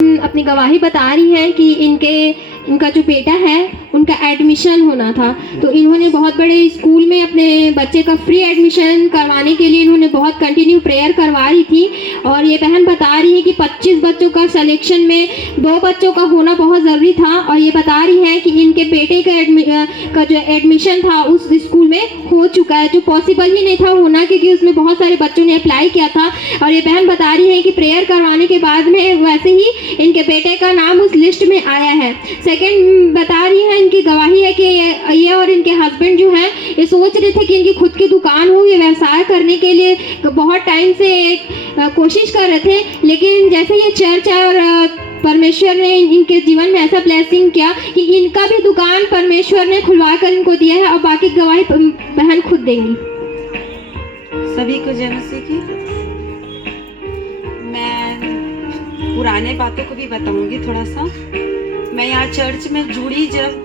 अपनी गवाही बता रही हैं कि इनका जो बेटा है उनका एडमिशन होना था, तो इन्होंने बहुत बड़े स्कूल में अपने बच्चे का फ्री एडमिशन करवाने के लिए इन्होंने बहुत कंटिन्यू प्रेयर करवा रही थी। और ये बहन बता रही है कि 25 बच्चों का सिलेक्शन में 2 बच्चों का होना बहुत ज़रूरी था, और ये बता रही है कि इनके बेटे का जो एडमिशन था उस स्कूल में हो चुका है, जो पॉसिबल ही नहीं था होना क्योंकि उसमें बहुत सारे बच्चों ने अप्लाई किया था। और ये बहन बता रही है कि प्रेयर करवाने के बाद में वैसे ही इनके बेटे का नाम उस लिस्ट में आया है। सेकंड बता रही है, इनकी गवाही है कि ये और इनके हस्बैंड जो हैं ये सोच रहे थे कि इनकी खुद की दुकान हो, ये व्यवसाय करने के लिए बहुत टाइम से कोशिश कर रहे थे, लेकिन जैसे ये चर्च है और परमेश्वर ने इनके जीवन में ऐसा ब्लेसिंग किया कि इनका भी दुकान परमेश्वर ने खुलवा कर इनको दिया है। और बाकी गवाही बहन खुद देंगी। सभी को जय मसीह की। मैं पुराने बातों को भी बताऊंगी थोड़ा सा। मैं यहाँ चर्च में जुड़ी जब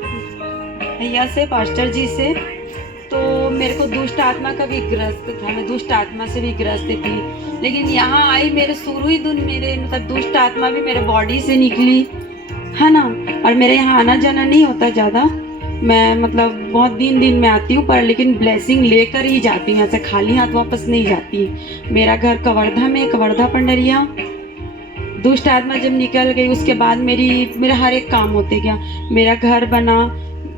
भैया से, पास्टर जी से, तो मेरे को दुष्ट आत्मा का भी ग्रस्त था, मैं दुष्ट आत्मा से भी ग्रस्त थी। लेकिन यहाँ आई मेरे शुरू ही दिन मेरे मतलब दुष्ट आत्मा भी मेरे बॉडी से निकली है ना। और मेरे यहाँ आना जाना नहीं होता ज़्यादा, मैं मतलब बहुत दिन में आती हूँ, पर लेकिन ब्लेसिंग लेकर ही जाती हूँ, ऐसे खाली हाथ वापस नहीं जाती। मेरा घर कवर्धा में, कवर्धा पंडरिया। दुष्ट आत्मा जब निकल गई उसके बाद मेरा हर एक काम होते गया। मेरा घर बना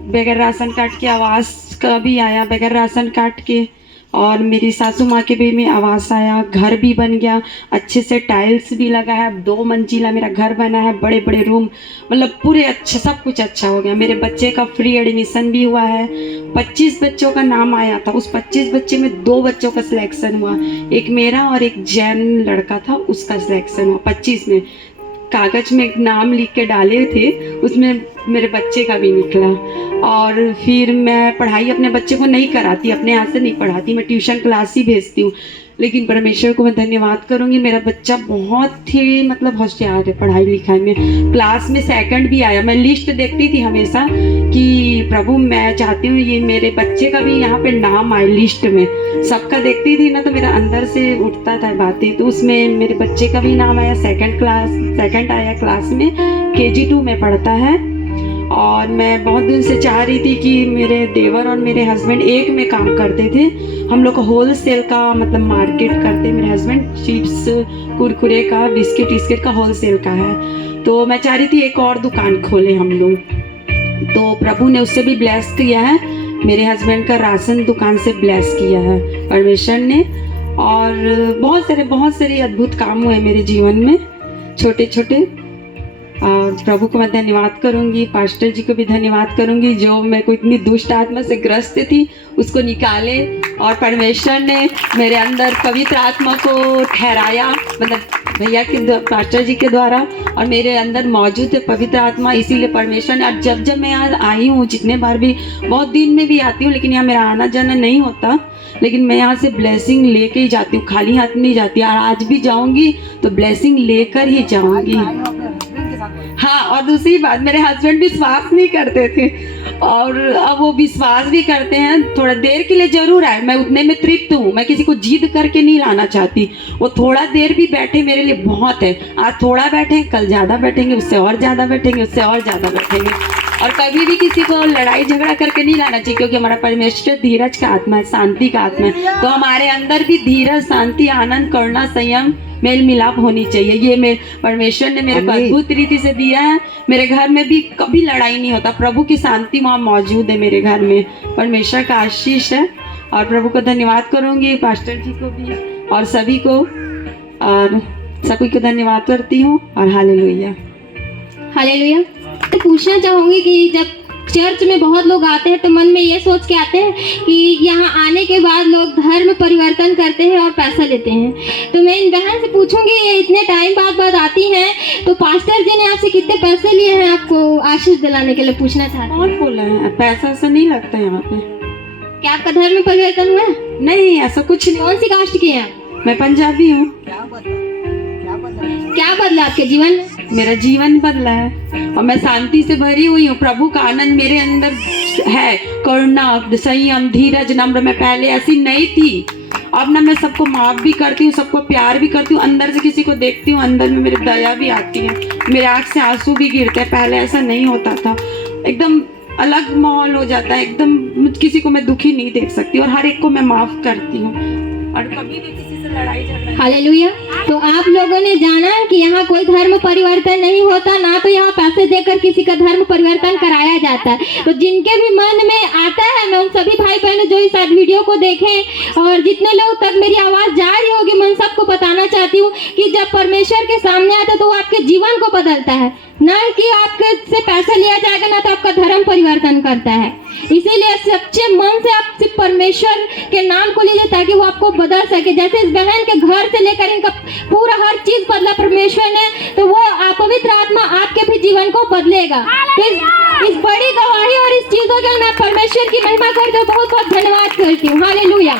बगैर राशन कार्ड के, आवास का भी आया बगैर राशन कार्ड के, और मेरी सासू माँ के भी में आवास आया, घर भी बन गया, अच्छे से टाइल्स भी लगा है, 2 मंजिला मेरा घर बना है, बड़े बड़े रूम, मतलब पूरे अच्छे, सब कुछ अच्छा हो गया। मेरे बच्चे का फ्री एडमिशन भी हुआ है। 25 बच्चों का नाम आया था, उस 25 बच्चे में 2 बच्चों का सिलेक्शन हुआ, एक मेरा और एक जैन लड़का था, उसका सिलेक्शन हुआ। 25 में कागज में एक नाम लिख के डाले थे, उसमें मेरे बच्चे का भी निकला। और फिर मैं पढ़ाई अपने बच्चे को नहीं कराती, अपने हाथ से नहीं पढ़ाती, मैं ट्यूशन क्लास ही भेजती हूँ। लेकिन परमेश्वर को मैं धन्यवाद करूँगी, मेरा बच्चा बहुत ही मतलब होशियार है पढ़ाई लिखाई में, क्लास में 2nd भी आया। मैं लिस्ट देखती थी हमेशा कि प्रभु मैं चाहती हूँ ये मेरे बच्चे का भी यहाँ पे नाम आए लिस्ट में। सबका देखती थी ना तो मेरा अंदर से उठता था बातें, तो उसमें मेरे बच्चे का भी नाम आया। 2nd आया क्लास में, KG 2 में पढ़ता है। और मैं बहुत दिन से चाह रही थी कि मेरे देवर और मेरे हस्बैंड एक में काम करते थे, हम लोग होलसेल का मतलब मार्केट करते, मेरे हस्बैंड चिप्स कुरकुरे का, बिस्किट विस्किट का होलसेल का है। तो मैं चाह रही थी एक और दुकान खोले हम लोग, तो प्रभु ने उससे भी ब्लेस किया है, मेरे हस्बैंड का राशन दुकान से ब्लेस किया है परमेश्वर ने। और बहुत सारे अद्भुत काम हुए मेरे जीवन में, छोटे छोटे। और प्रभु को मैं धन्यवाद करूंगी, पास्टर जी को भी धन्यवाद करूंगी जो मेरे को इतनी दुष्ट आत्मा से ग्रस्त थी उसको निकाले, और परमेश्वर ने मेरे अंदर पवित्र आत्मा को ठहराया, मतलब भैया के पास्टर जी के द्वारा, और मेरे अंदर मौजूद है पवित्र आत्मा। इसीलिए परमेश्वर ने, और जब मैं यहाँ आई हूँ, जितने बार भी, बहुत दिन में भी आती हूँ, लेकिन यहाँ मेरा आना जाना नहीं होता, लेकिन मैं यहाँ से ब्लेसिंग लेके ही जाती हूँ, खाली हाथ नहीं जाती। और आज भी जाऊँगी तो ब्लेसिंग लेकर ही जाऊँगी। हाँ, और दूसरी बात, मेरे हस्बैंड विश्वास नहीं करते थे, और अब वो विश्वास भी करते हैं, थोड़ा देर के लिए जरूर आए, मैं उतने में तृप्त हूँ, मैं किसी को जिद करके नहीं लाना चाहती। वो थोड़ा देर भी बैठे मेरे लिए बहुत है, आज थोड़ा बैठे, कल ज़्यादा बैठेंगे, उससे और ज़्यादा बैठेंगे, उससे और ज़्यादा बैठेंगे। और कभी भी किसी को लड़ाई झगड़ा करके नहीं लाना चाहिए, क्योंकि हमारा परमेश्वर धीरज का आत्मा है, शांति का आत्मा है, तो हमारे अंदर भी धीरज, शांति, आनंद, करुणा, संयम, मेल मिलाप होनी चाहिए। ये मेरे परमेश्वर ने मेरे को अद्भुत रीति से दिया है। मेरे घर में भी कभी लड़ाई नहीं होता, प्रभु की शांति वहाँ मौजूद है मेरे घर में, परमेश्वर का आशीष है। और प्रभु को धन्यवाद करूँगी, पास्टर जी को भी और सभी को, और सभी को धन्यवाद करती हूँ। और हालेलुया हालेलुया। तो पूछना चाहूँगी कि जब चर्च में बहुत लोग आते हैं तो मन में ये सोच के आते हैं कि यहाँ आने के बाद लोग धर्म परिवर्तन करते हैं और पैसा लेते हैं, तो मैं इन बहन से पूछूंगी, ये इतने टाइम बाद आती हैं, तो पास्टर जी ने आपसे कितने पैसे लिए हैं आपको आशीष दिलाने के लिए, पूछना चाहती हूँ। कौन बोला है? पैसा ऐसा नहीं लगता है यहाँ पे। क्या आपका धर्म परिवर्तन हुआ है? नहीं, ऐसा कुछ नहीं। कौन सी कास्ट की हैं? मैं पंजाबी हूँ। क्या बदला आपके जीवन में? मेरा जीवन बदला है और मैं शांति से भरी हुई हूँ। प्रभु का आनंद मेरे अंदर है, करुणा, संयम, धीरज, नम्र। मैं पहले ऐसी नहीं थी अब ना मैं सबको माफ़ भी करती हूँ, सबको प्यार भी करती हूँ, अंदर से किसी को देखती हूँ अंदर में मेरी दया भी आती है, मेरे आँख से आंसू भी गिरते हैं। पहले ऐसा नहीं होता था, एकदम अलग माहौल हो जाता है, एकदम किसी को मैं दुखी नहीं देख सकती और हर एक को मैं माफ़ करती हूँ और कभी भी किसी से लड़ाई झगड़ा। हालेलुया। तो आप लोगों ने जाना कि यहाँ कोई धर्म परिवर्तन नहीं होता, ना तो यहाँ पैसे देकर किसी का धर्म परिवर्तन कराया जाता है। तो जिनके भी मन में आता है, मैं उन सभी भाई बहनों जो इस वीडियो को देखें और जितने लोग तक मेरी आवाज़ जा रही होगी, मैं उन सबको बताना चाहती हूँ कि जब परमेश्वर के सामने आता है तो वो आपके जीवन को बदलता है, ना कि आपके से पैसा लिया जाएगा, ना तो आपका धर्म परिवर्तन करता है। इसीलिए सच्चे मन से आप सिर्फ परमेश्वर के नाम को लीजिए ताकि वो आपको बदल सके। जैसे इस बहन के घर से लेकर इनका पूरा हर चीज बदला परमेश्वर ने, तो वो पवित्र आत्मा आपके भी जीवन को बदलेगा। तो इस बड़ी गवाही और इस चीजों के लिए मैं परमेश्वर की महिमा करते हुए बहुत बहुत धन्यवाद करती हूँ। हालेलुया।